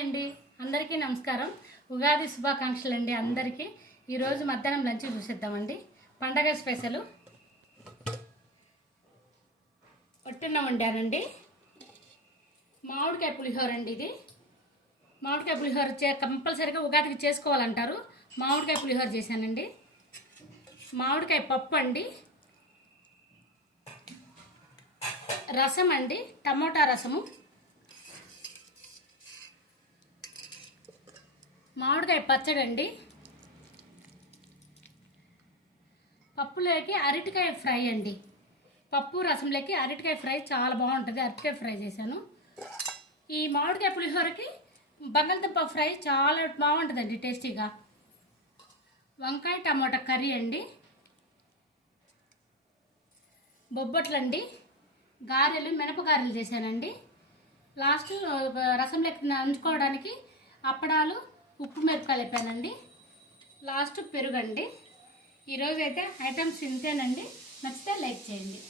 అండి, అందరికీ నమస్కారం. ఉగాది శుభాకాంక్షలు అండి అందరికీ. ఈరోజు మధ్యాహ్నం లంచ్ చూసేద్దామండి. పండగ స్పెషల్ ఒట్టున్న వండానండి. మామిడికాయ పులిహోర అండి. ఇది మామిడికాయ పులిహోర కంపల్సరీగా ఉగాదికి చేసుకోవాలంటారు. మామిడికాయ పులిహోర చేశానండి. మామిడికాయ పప్పు అండి, రసం అండి, టమోటా రసము, మామిడికాయ పచ్చడి అండి, పప్పులోకి అరటికాయ ఫ్రై అండి. పప్పు రసంలోకి అరటికాయ ఫ్రై చాలా బాగుంటుంది. అరటికాయ ఫ్రై చేశాను. ఈ మామిడికాయ పులిహోరకి బంగాళదుంప ఫ్రై చాలా బాగుంటుందండి, టేస్టీగా. వంకాయ టమాటా కర్రీ అండి, బొబ్బట్లండి, గారెలు, మినపగారెలు చేశానండి. లాస్ట్ రసంలోకి నంచుకోవడానికి అప్పడాలు, ఉప్పు మిరపకాయలు వేపానండి. లాస్ట్ పెరుగండి. ఈరోజు అయితే ఐటమ్స్ ఇంతేనండి. నచ్చితే లైక్ చేయండి.